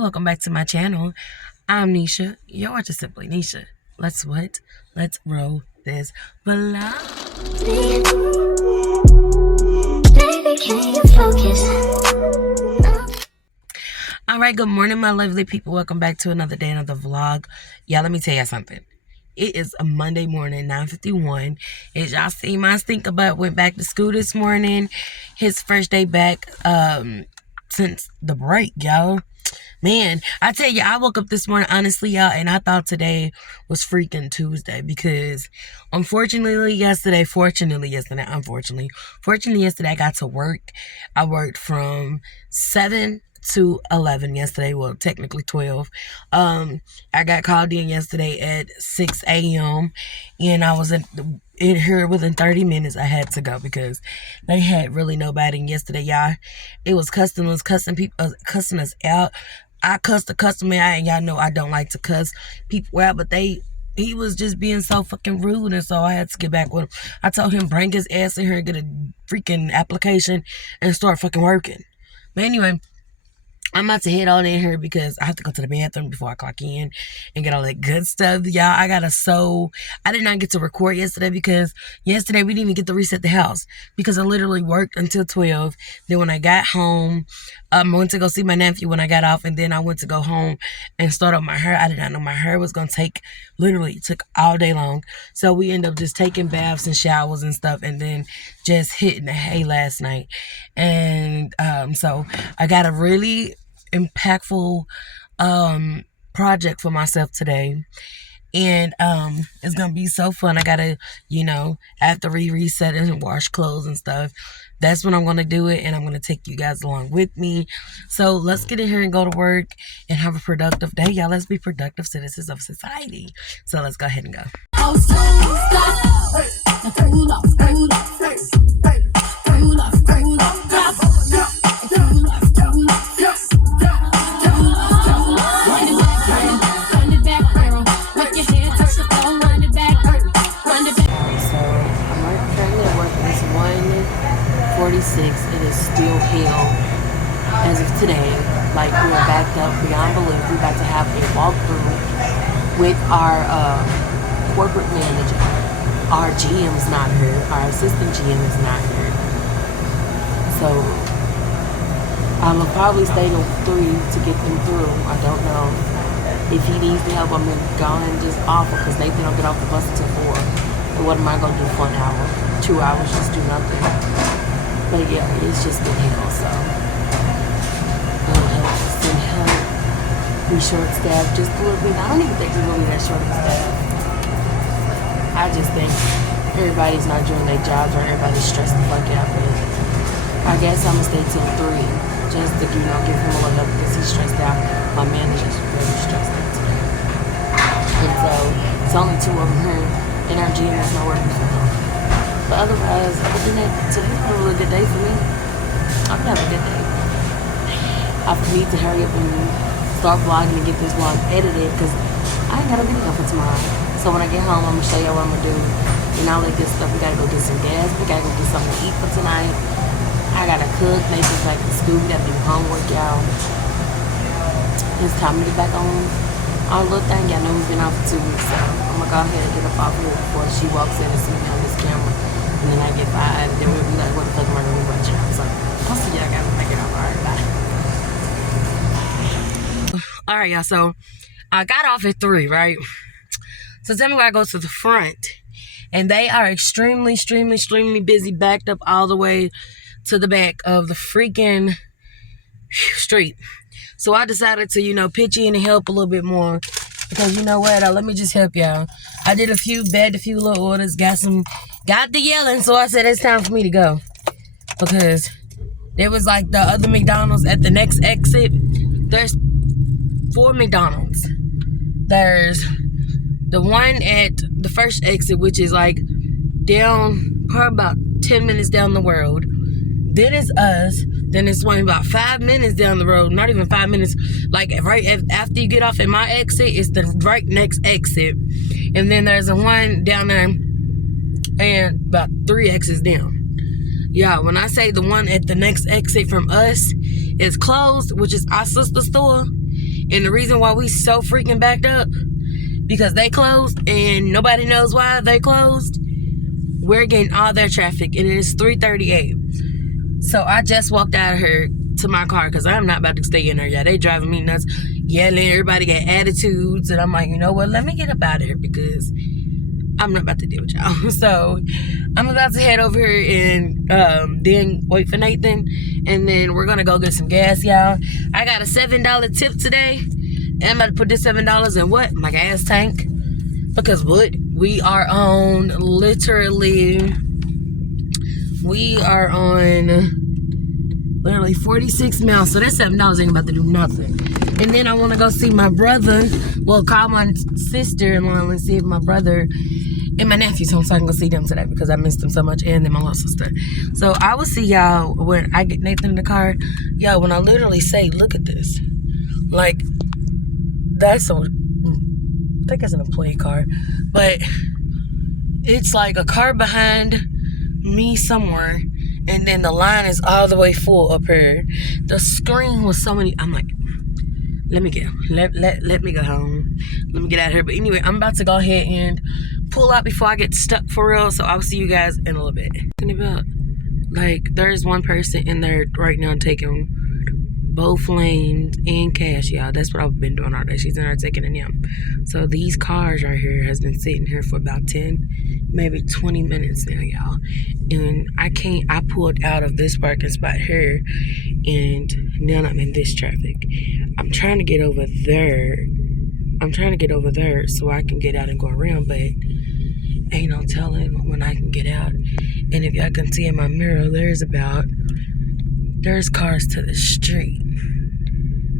welcome back to my channel. I'm Nisha. You're just simply Nisha. Let's roll this vlog. Baby, can you focus? Alright, good morning, my lovely people. Welcome back to another day, another vlog. Yeah, let me tell you something. It is a Monday morning, 9:51. As y'all see, my stinker butt went back to school this morning. His first day back since the break, y'all. Man, I tell you, I woke up this morning, honestly, y'all, and I thought today was freaking Tuesday because fortunately yesterday, I got to work. I worked from 7 to 11 yesterday. Well, technically 12. I got called in yesterday at 6 a.m. and I was in here within 30 minutes. I had to go because they had really nobody. And yesterday, y'all, it was customers cussing us out. I cussed the customer out, and y'all know I don't like to cuss people out, but he was just being so fucking rude, and so I had to get back with him. I told him bring his ass in here and get a freaking application and start fucking working. But anyway, I'm about to head on in here because I have to go to the bathroom before I clock in and get all that good stuff. Y'all, I did not get to record yesterday because yesterday we didn't even get to reset the house because I literally worked until 12. Then when I got home, I went to go see my nephew when I got off, and then I went to go home and start up my hair. I did not know my hair was going to took all day long. So we ended up just taking baths and showers and stuff and then just hitting the hay last night. And so I got a really impactful project for myself today. And it's gonna be so fun. I gotta, after reset and wash clothes and stuff, that's when I'm gonna do it, and I'm gonna take you guys along with me. So let's get in here and go to work and have a productive day, y'all. Let's be productive citizens of society. So let's go ahead and go. It is still hell as of today. Like, we are backed up beyond belief. We're about to have a walkthrough with our corporate manager. Our GM's not here. Our assistant GM is not here. So I will probably stay till 3 to get them through. I don't know if he needs the help. I'm gone and just awful because Nathan don't get off the bus until 4. And what am I gonna do for an hour? 2 hours, just do nothing. But yeah, it's just been hell, so we short-staffed just a little bit. I don't even think we're really that short-staffed. I just think everybody's not doing their jobs or everybody's stressed the fuck out. But I guess I'm gonna stay till 3 just to, give him a leg up because he's stressed out. My manager's really stressed out today. And so it's only 2 of them here, and our GM is not working from home. But otherwise, other than that, today's been a really good day for me. I'm gonna have a good day. I need to hurry up and start vlogging and get this vlog edited because I ain't got a video for tomorrow. So when I get home, I'm gonna show y'all what I'm gonna do and all that good stuff. We gotta go get some gas. We gotta go get something to eat for tonight. I gotta cook. Nathan's back to school. We gotta do homework, y'all. It's time to get back on our little thing. Y'all know we've been out for 2 weeks, so I'm gonna go ahead and get up off here before she walks in and sees me on this camera. And then I get 5, and then we'll be like, what the fuck am I gonna do about y'all? So I'll see y'all guys when I get off. Alright, bye. Alright, y'all, so I got off at 3, right? So tell me where I go to the front. And they are extremely busy, backed up all the way to the back of the freaking street. So I decided to, pitch in and help a little bit more. Because you know what? Let me just help y'all. I did a few little orders, got the yelling, so I said it's time for me to go. Because there was like the other McDonald's at the next exit. There's 4 McDonald's. There's the one at the first exit, which is like down, probably about 10 minutes down the road. Then it's us. Then it's one about 5 minutes down the road. Not even 5 minutes. Like right after you get off at my exit, it's the right next exit. And then there's a one down there and about 3 exits down. Yeah, when I say the one at the next exit from us is closed, which is our sister store, And the reason why we so freaking backed up, because they closed and nobody knows why they closed. We're getting all their traffic and it is 3:38. So I just walked out of here to my car because I'm not about to stay in there. Yeah, they driving me nuts, yelling, everybody got attitudes. And I'm like, you know what, let me get up out of here because I'm not about to deal with y'all. So I'm about to head over here and then wait for Nathan. And then we're going to go get some gas, y'all. I got a $7 tip today. And I'm about to put this $7 in what? My gas tank. Because what? We are on literally 46 miles. So that $7 ain't about to do nothing. And then I want to go see my brother. Well, call my sister-in-law and see if my brother and my nephew's home so I can go see them today because I missed them so much, and then my little sister. So I will see y'all when I get Nathan in the car. Yo, when I literally say, look at this. Like, that's I think it's an employee car. But it's like a car behind me somewhere, and then the line is all the way full up here. The screen was so many. I'm like, let me let me go home. Let me get out of here. But anyway, I'm about to go ahead and pull out before I get stuck for real. So I'll see you guys in a little bit. About, like, there's one person in there right now taking both lanes and cash, y'all. That's what I've been doing all day. She's in there taking a nap. So these cars right here has been sitting here for about 10, maybe 20 minutes now, y'all. And I pulled out of this parking spot here, and now I'm in this traffic. I'm trying to get over there. So I can get out and go around, but ain't no telling when I can get out. And if y'all can see in my mirror, there's cars to the street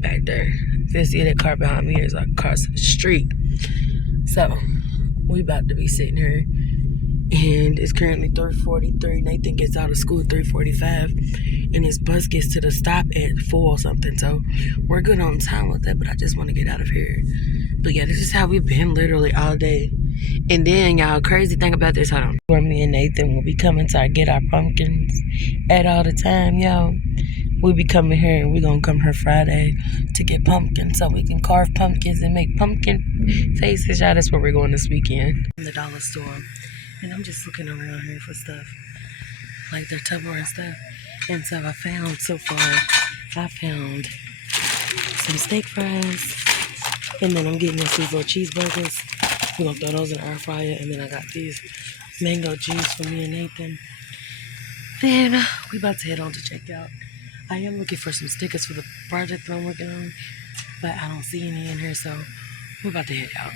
back there. If you see that car behind me, there's like cars to the street. So we about to be sitting here, and it's currently 3:43. Nathan gets out of school at 3:45, and his bus gets to the stop at 4 or something. So we're good on time with that, but I just want to get out of here. But yeah, this is how we've been literally all day. And then, y'all, crazy thing about this, hold on. Where me and Nathan will be coming to get our pumpkins at all the time, y'all. We'll be coming here, and we're going to come here Friday to get pumpkins so we can carve pumpkins and make pumpkin faces, y'all. That's where we're going this weekend. In the dollar store. And I'm just looking around here for stuff, like their Tupperware and stuff. And so I found some steak fries. And then I'm getting these little cheeseburgers. We're going to throw those in the air fryer. And then I got these mango juice for me and Nathan. Then we about to head on to checkout. I am looking for some stickers for the project that I'm working on, but I don't see any in here, so we're about to head out.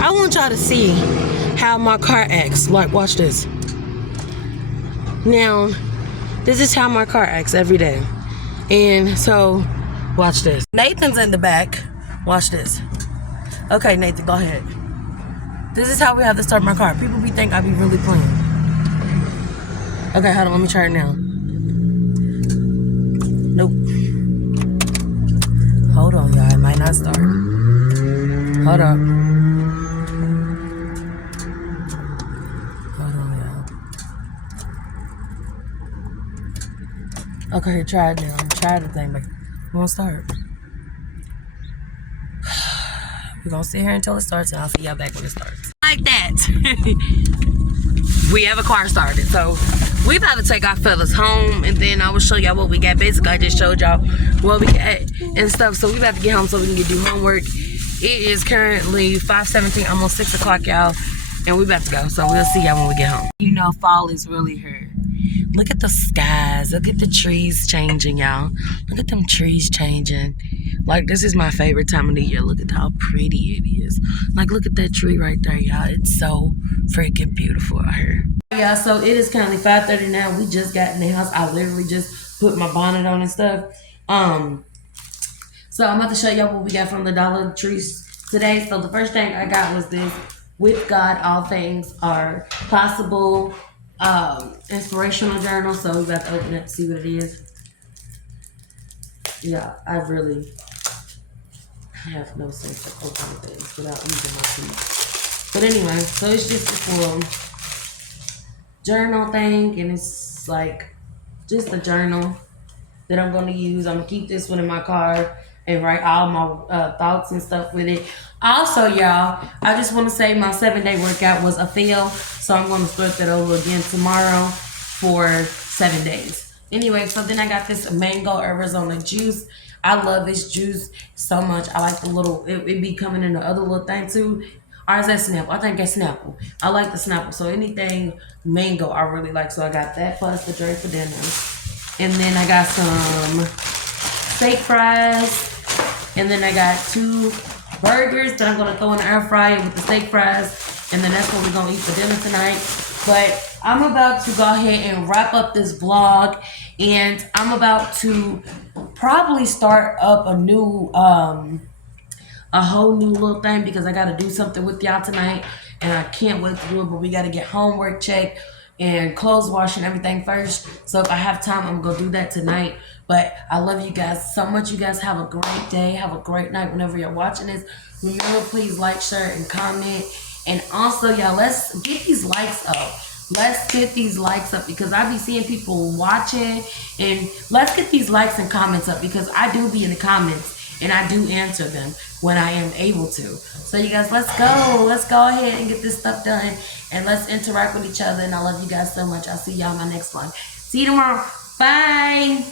I want y'all to see how my car acts. Like, watch this. Now, this is how my car acts every day. And so, watch this. Nathan's in the back. Watch this. Okay, Nathan, go ahead. This is how we have to start my car. People be think I be really playing. Okay, hold on. Let me try it now. Nope. Hold on, y'all. It might not start. Hold up. Okay, try it now. Try the thing, but it won't start. We're gonna sit here until it starts, and I'll see y'all back when it starts. Like that. We have a car started, so we about to take our fellas home, and then I will show y'all what we got. Basically, I just showed y'all what we got and stuff, so we about to get home so we can do homework. It is currently 5:17, almost 6 o'clock, y'all, and we about to go, so we'll see y'all when we get home. You know, fall is really here. Look at the skies. Look at the trees changing, y'all. Look at them trees changing. Like, this is my favorite time of the year. Look at how pretty it is. Like, look at that tree right there, y'all. It's so freaking beautiful out here. Yeah, so it is currently 5:30 now. We just got in the house. I literally just put my bonnet on and stuff. So I'm about to show y'all what we got from the Dollar Trees today. So the first thing I got was this With God All Things Are Possible inspirational journal. So we about to open it to see what it is. Yeah, I really I have no sense of opening things without using my feet. But anyway, so it's just this little journal thing, and it's like just a journal that I'm gonna use. I'm gonna keep this one in my car and write all my thoughts and stuff with it. Also, y'all, I just want to say my 7-day workout was a fail, so I'm gonna start that over again tomorrow for 7 days. Anyway, so then I got this mango Arizona juice. I love this juice so much. I like the little, it be coming in the other little thing too. Or is that Snapple? I think that's Snapple. I like the Snapple. So anything mango I really like. So I got that plus the drink for dinner. And then I got some steak fries. And then I got 2 burgers that I'm going to throw in the air fryer with the steak fries. And then that's what we're going to eat for dinner tonight. But I'm about to go ahead and wrap up this vlog. And I'm about to probably start up a whole new little thing because I got to do something with y'all tonight. And I can't wait to do it. But we got to get homework checked and clothes wash and everything first. So if I have time, I'm gonna do that tonight. But I love you guys so much. You guys have a great day. Have a great night whenever you're watching this. Remember, please like, share, and comment. And also, y'all, let's get these likes up. Let's get these likes up because I be seeing people watching. And let's get these likes and comments up because I do be in the comments and I do answer them when I am able to. So you guys, let's go. Let's go ahead and get this stuff done. And let's interact with each other. And I love you guys so much. I'll see y'all in my next one. See you tomorrow. Bye.